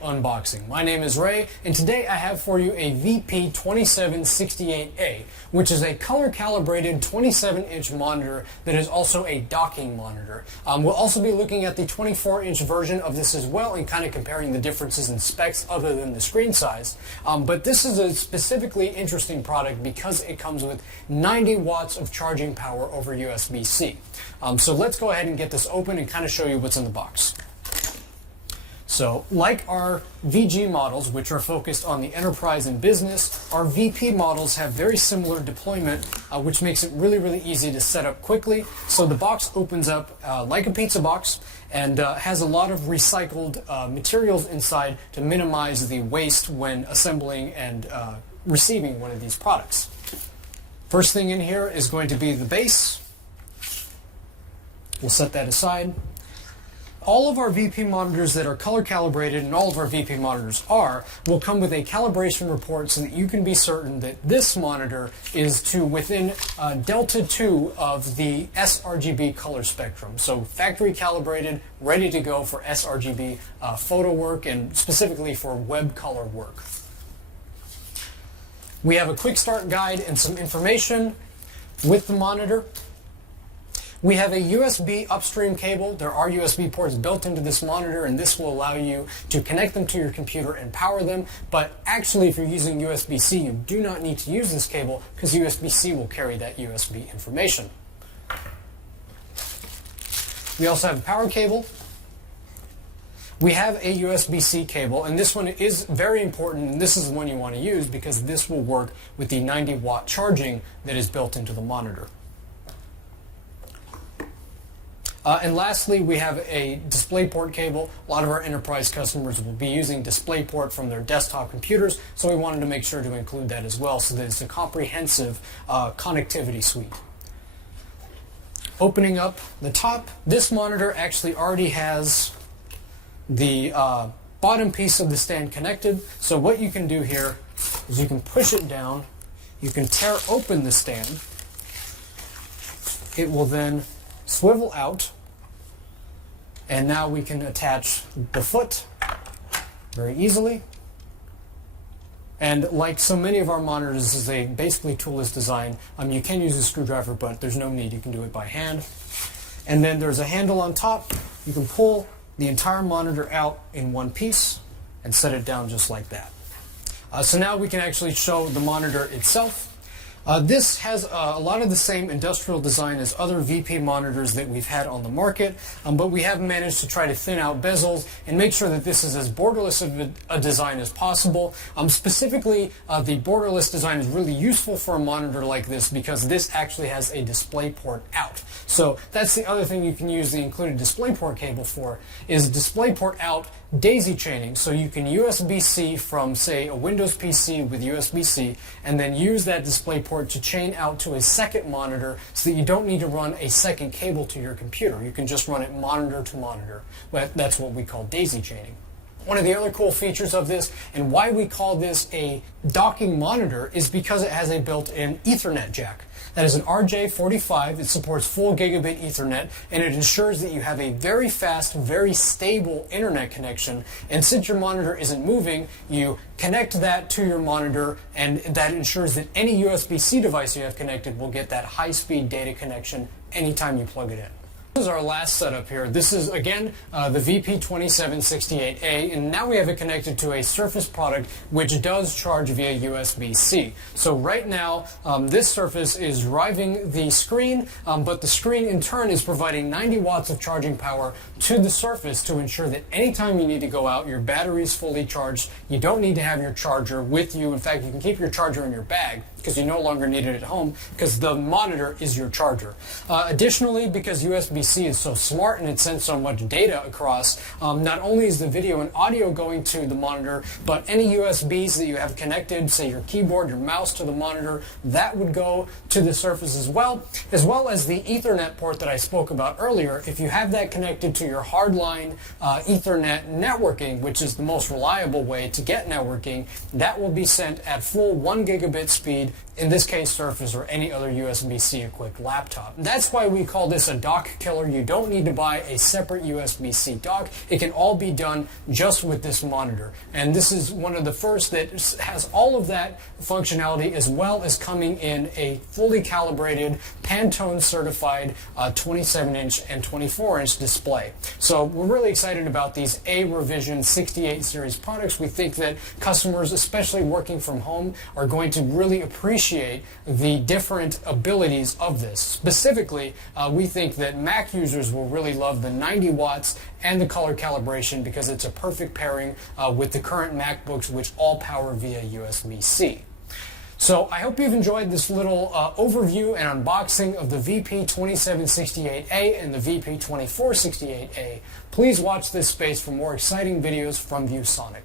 Unboxing. My name is Ray, and today I have for you a VP2768A, which is a color-calibrated 27-inch monitor that is also a docking monitor. We'll also be looking at the 24-inch version of this as well and kind of comparing the differences in specs other than the screen size. But this is a specifically interesting product because it comes with 90 watts of charging power over USB-C. So let's go ahead and get this open and kind of show you what's in the box. So, like our VG models, which are focused on the enterprise and business, our VP models have very similar deployment, which makes it really easy to set up quickly. So the box opens up like a pizza box and has a lot of recycled materials inside to minimize the waste when assembling and receiving one of these products. First thing in here is going to be the base. We'll set that aside. All of our VP monitors that are color calibrated, and all of our VP monitors will come with a calibration report so that you can be certain that this monitor is to within delta 2 of the sRGB color spectrum. So factory calibrated, ready to go for sRGB photo work and specifically for web color work. We have a quick start guide and some information with the monitor. We have a USB upstream cable. There are USB ports built into this monitor, and this will allow you to connect them to your computer and power them. But actually, if you're using USB-C, you do not need to use this cable because USB-C will carry that USB information. We also have a power cable. We have a USB-C cable, and this one is very important, and this is the one you want to use because this will work with the 90-watt charging that is built into the monitor. And lastly, we have a DisplayPort cable. A lot of our enterprise customers will be using DisplayPort from their desktop computers, so we wanted to make sure to include that as well so that it's a comprehensive connectivity suite. Opening up the top, this monitor actually already has the bottom piece of the stand connected. So what you can do here is you can push it down, you can tear open the stand. It will then swivel out, and now we can attach the foot very easily. And like so many of our monitors, this is a basically toolless design. You can use a screwdriver, but there's no need. You can do it by hand. And then there's a handle on top. You can pull the entire monitor out in one piece and set it down just like that. So now we can actually show the monitor itself. This has a lot of the same industrial design as other VP monitors that we've had on the market, but we have managed to try to thin out bezels and make sure that this is as borderless of a design as possible. Specifically, the borderless design is really useful for a monitor like this because this actually has a DisplayPort out. So that's the other thing you can use the included DisplayPort cable for, is DisplayPort out daisy chaining. So you can USB-C from, say, a Windows PC with USB-C and then use that DisplayPort to chain out to a second monitor so that you don't need to run a second cable to your computer. You can just run it monitor to monitor. But that's what we call daisy chaining. One of the other cool features of this, and why we call this a docking monitor, is because it has a built-in Ethernet jack. That is an RJ45. It supports full gigabit Ethernet, and it ensures that you have a very fast, very stable internet connection. And since your monitor isn't moving, you connect that to your monitor, and that ensures that any USB-C device you have connected will get that high-speed data connection anytime you plug it in. This is our last setup here. This is, again, the VP2768A, and now we have it connected to a Surface product which does charge via USB-C. So right now, this Surface is driving the screen, but the screen in turn is providing 90 watts of charging power to the Surface to ensure that anytime you need to go out, your battery is fully charged. You don't need to have your charger with you. In fact, you can keep your charger in your bag because you no longer need it at home because the monitor is your charger. Additionally, because USB-C is so smart and it sends so much data across, not only is the video and audio going to the monitor, but any USBs that you have connected, say your keyboard, your mouse to the monitor, that would go to the Surface as well as the Ethernet port that I spoke about earlier. If you have that connected to your hardline Ethernet networking, which is the most reliable way to get networking, that will be sent at full 1 gigabit speed need, in this case Surface or any other USB-C equipped laptop. That's why we call this a dock killer. You don't need to buy a separate USB-C dock. It can all be done just with this monitor. And this is one of the first that has all of that functionality, as well as coming in a fully calibrated, Pantone certified 27-inch and 24-inch display. So we're really excited about these A Revision 68 series products. We think that customers, especially working from home, are going to really appreciate the different abilities of this. Specifically, we think that Mac users will really love the 90 watts and the color calibration, because it's a perfect pairing with the current MacBooks, which all power via USB-C. So I hope you've enjoyed this little overview and unboxing of the VP2768A and the VP2468A. Please watch this space for more exciting videos from Viewsonic.